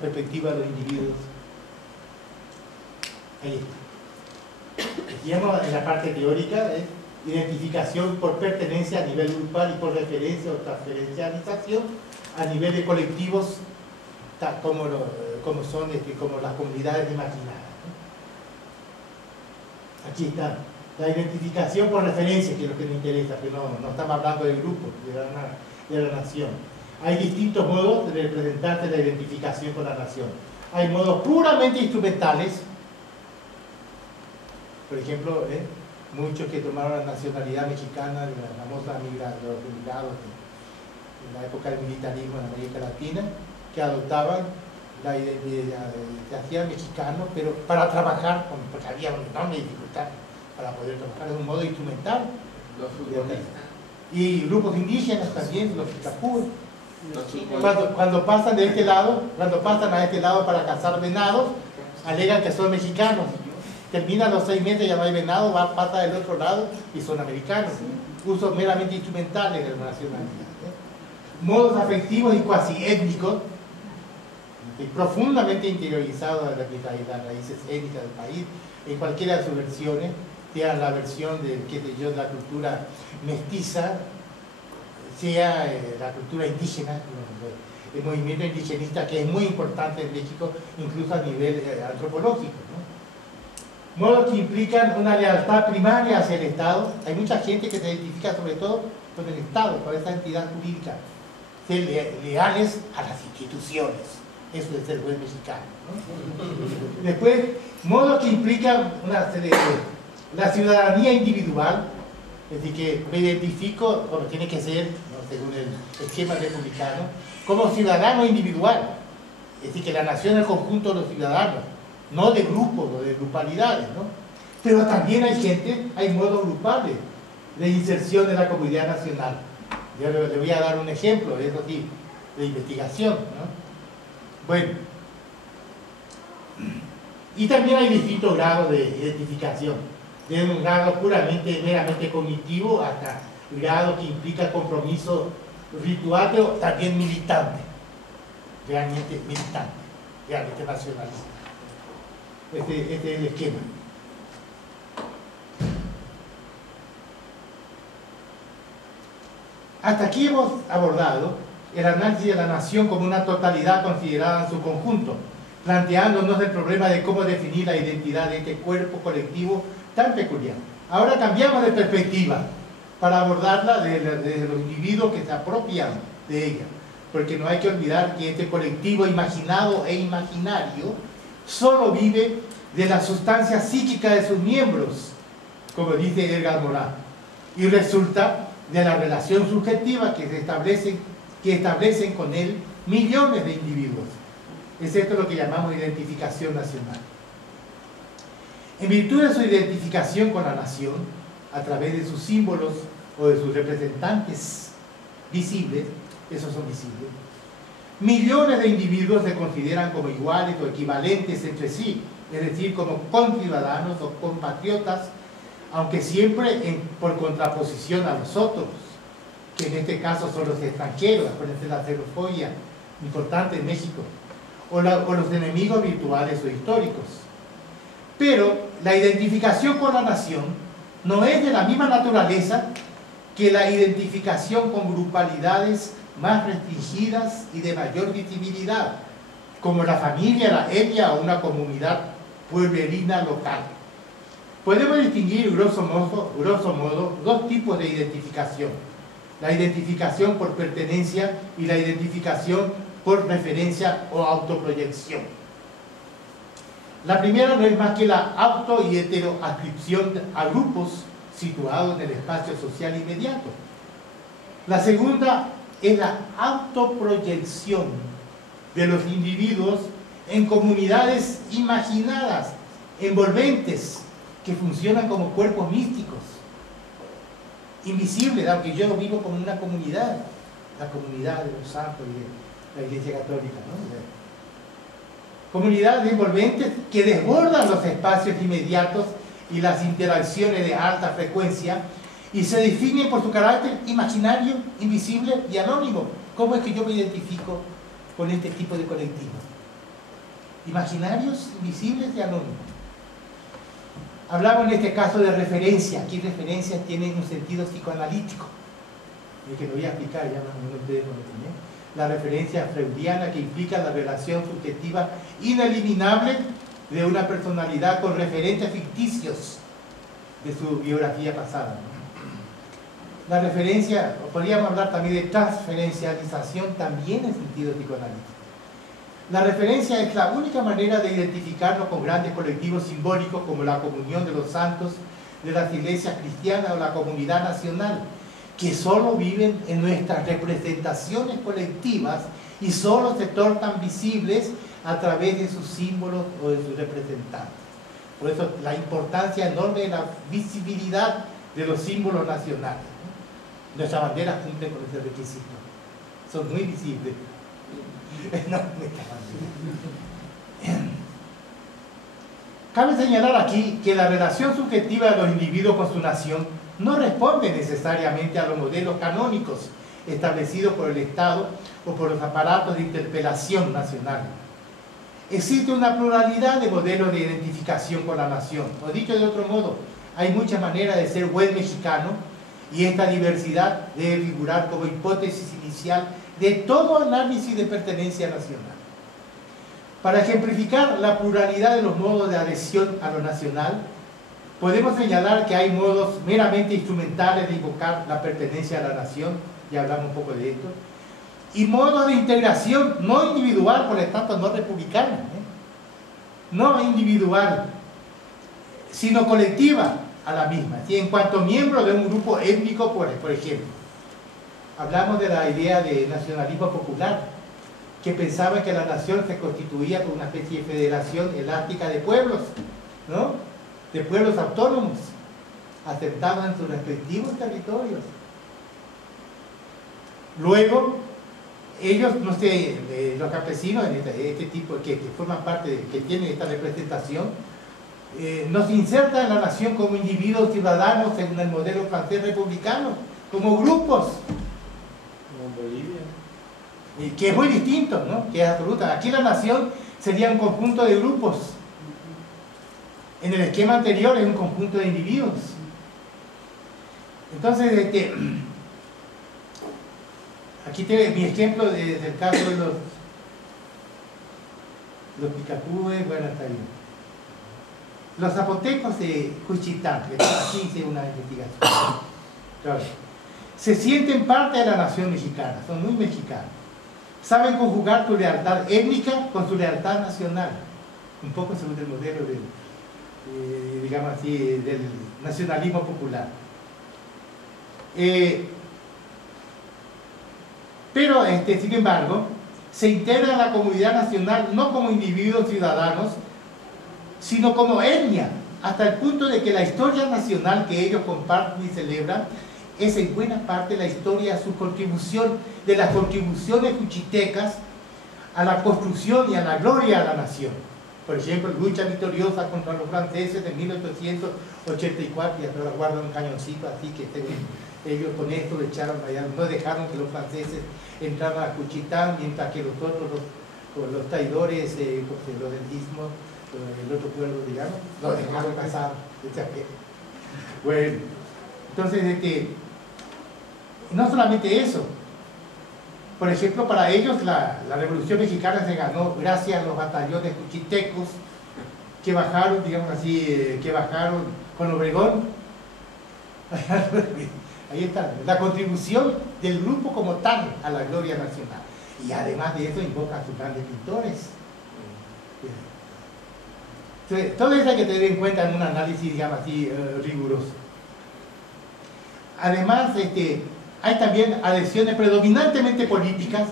perspectiva de los individuos. Ahí está. Decíamos en la parte teórica, identificación por pertenencia a nivel grupal y por referencia o transferencialización a nivel de colectivos, como son como las comunidades imaginadas, ¿no? Aquí está la identificación por referencia, que es lo que nos interesa, que no estamos hablando del grupo, de la nación. Hay distintos modos de representarse la identificación con la nación. Hay modos puramente instrumentales, por ejemplo, muchos que tomaron la nacionalidad mexicana, la famosa los migrados en la época del militarismo en América Latina, que adoptaban la identidad, se hacían mexicanos, pero para trabajar, porque había una enorme dificultad para poder trabajar de un modo instrumental. Los futbolistas. Y grupos indígenas también, los Kikapúes. Cuando pasan de este lado, cuando pasan a este lado para cazar venados, alegan que son mexicanos. Terminan los 6 meses, ya no hay venado, pasa del otro lado y son americanos. Usos meramente instrumentales de la nacionalidad. Modos afectivos y cuasi étnicos, profundamente interiorizados en las raíces étnicas del país, en cualquiera de sus versiones, sea la versión de, qué sé yo, la cultura mestiza, sea la cultura indígena, el movimiento indigenista, que es muy importante en México, incluso a nivel antropológico, ¿no? Modos que implican una lealtad primaria hacia el Estado. Hay mucha gente que se identifica sobre todo con el Estado, con esa entidad jurídica, ser leales a las instituciones. Eso es ser buen mexicano, ¿no? Después, modos que implican la ciudadanía individual, es decir, que me identifico, como tiene que ser, ¿no?, según el esquema republicano, como ciudadano individual, es decir, que la nación es el conjunto de los ciudadanos, no de grupos o de grupalidades, ¿no? Pero también hay modos grupales de inserción en la comunidad nacional. Yo le voy a dar un ejemplo, eso sí, de investigación, ¿no? Bueno, y también hay distintos grados de identificación, desde un grado puramente, meramente cognitivo, hasta un grado que implica compromiso ritual, pero también militante, realmente militante, realmente nacionalista. Este es el esquema. Hasta aquí hemos abordado el análisis de la nación como una totalidad considerada en su conjunto, planteándonos el problema de cómo definir la identidad de este cuerpo colectivo tan peculiar. Ahora cambiamos de perspectiva para abordarla desde los individuos que se apropian de ella, porque no hay que olvidar que este colectivo imaginado e imaginario solo vive de la sustancia psíquica de sus miembros, como dice Edgar Morin, y resulta de la relación subjetiva que establecen con él millones de individuos. Es esto lo que llamamos identificación nacional. En virtud de su identificación con la nación, a través de sus símbolos o de sus representantes visibles, esos son visibles, millones de individuos se consideran como iguales o equivalentes entre sí, es decir, como conciudadanos o compatriotas, aunque siempre por contraposición a los otros, que en este caso son los extranjeros, acuérdense la xenofobia importante en México, o los enemigos virtuales o históricos. Pero la identificación con la nación no es de la misma naturaleza que la identificación con grupalidades más restringidas y de mayor visibilidad, como la familia, la etnia o una comunidad pueblerina local. Podemos distinguir, grosso modo, dos tipos de identificación: la identificación por pertenencia y la identificación por referencia o autoproyección. La primera no es más que la auto- y heteroadscripción a grupos situados en el espacio social inmediato. La segunda es la autoproyección de los individuos en comunidades imaginadas, envolventes, que funcionan como cuerpos místicos, invisibles, aunque yo lo vivo como una comunidad, la comunidad de los santos y de la Iglesia Católica, ¿no? Comunidades envolventes que desbordan los espacios inmediatos y las interacciones de alta frecuencia y se definen por su carácter imaginario, invisible y anónimo. ¿Cómo es que yo me identifico con este tipo de colectivo? imaginarios, invisibles y anónimos. Hablamos en este caso de referencia. Aquí referencias tienen un sentido psicoanalítico, el que lo voy a explicar, ya más o menos ustedes lo entienden. La referencia freudiana, que implica la relación subjetiva ineliminable de una personalidad con referentes ficticios de su biografía pasada. La referencia, o podríamos hablar también de transferencialización, también en sentido psicoanalítico. La referencia es la única manera de identificarnos con grandes colectivos simbólicos como la comunión de los santos de las iglesias cristianas o la comunidad nacional, que solo viven en nuestras representaciones colectivas y solo se tornan visibles a través de sus símbolos o de sus representantes. Por eso la importancia enorme de la visibilidad de los símbolos nacionales. Nuestras banderas cumplen con ese requisito. Son muy visibles. No, cabe señalar aquí que la relación subjetiva de los individuos con su nación no responde necesariamente a los modelos canónicos establecidos por el Estado o por los aparatos de interpelación nacional. Existe una pluralidad de modelos de identificación con la nación, o dicho de otro modo, hay muchas maneras de ser buen mexicano y esta diversidad debe figurar como hipótesis inicial de todo análisis de pertenencia nacional. Para ejemplificar la pluralidad de los modos de adhesión a lo nacional, podemos señalar que hay modos meramente instrumentales de invocar la pertenencia a la nación, ya hablamos un poco de esto, y modos de integración no individual, por lo tanto no republicana, no individual, sino colectiva a la misma, ¿sí? En cuanto miembro de un grupo étnico, por ejemplo. Hablamos de la idea de nacionalismo popular, que pensaba que la nación se constituía por una especie de federación elástica de pueblos, ¿no? De pueblos autónomos, asentados en sus respectivos territorios. Luego, ellos, no sé, los campesinos, este tipo, que forman parte, que tienen esta representación, nos insertan en la nación como individuos ciudadanos según el modelo francés republicano, como grupos. Como en Bolivia. Que es muy distinto, ¿no? Que es absoluta. Aquí la nación sería un conjunto de grupos. En el esquema anterior es un conjunto de individuos. Entonces, aquí tengo mi ejemplo del caso de los picapúes, bueno, está bien. Los zapotecos de Juchitán, que aquí hice una investigación. Claro. Se sienten parte de la nación mexicana, son muy mexicanos. Saben conjugar su lealtad étnica con su lealtad nacional. Un poco según el modelo del, digamos así, del nacionalismo popular. Pero, sin embargo, se integran a la comunidad nacional no como individuos ciudadanos, sino como etnia, hasta el punto de que la historia nacional que ellos comparten y celebran es en buena parte la historia de su contribución, de las contribuciones juchitecas a la construcción y a la gloria de la nación. Por ejemplo, lucha victoriosa contra los franceses de 1884, y ahora guardan un cañoncito así que ellos con esto le echaron allá, no dejaron que los franceses entraran a Juchitán, mientras que los otros, los traidores, los del Istmo, el otro pueblo, digamos, lo dejaron pasar. Bueno, entonces, no solamente eso, por ejemplo, para ellos la Revolución Mexicana se ganó gracias a los batallones juchitecos que bajaron, digamos así, que bajaron con Obregón. Ahí está, la contribución del grupo como tal a la gloria nacional. Y además de eso invoca a sus grandes pintores. Entonces, todo eso hay que tener en cuenta en un análisis, digamos así, riguroso. Además, hay también adhesiones predominantemente políticas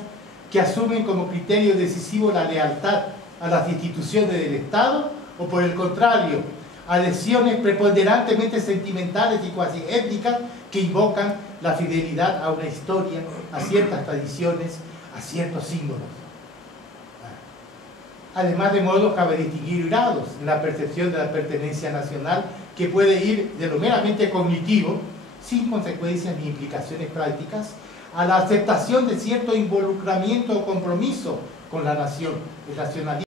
que asumen como criterio decisivo la lealtad a las instituciones del Estado, o por el contrario, adhesiones preponderantemente sentimentales y cuasi étnicas que invocan la fidelidad a una historia, a ciertas tradiciones, a ciertos símbolos. Además, de modo, cabe distinguir grados en la percepción de la pertenencia nacional, que puede ir de lo meramente cognitivo, sin consecuencias ni implicaciones prácticas, a la aceptación de cierto involucramiento o compromiso con la nación, el nacionalismo.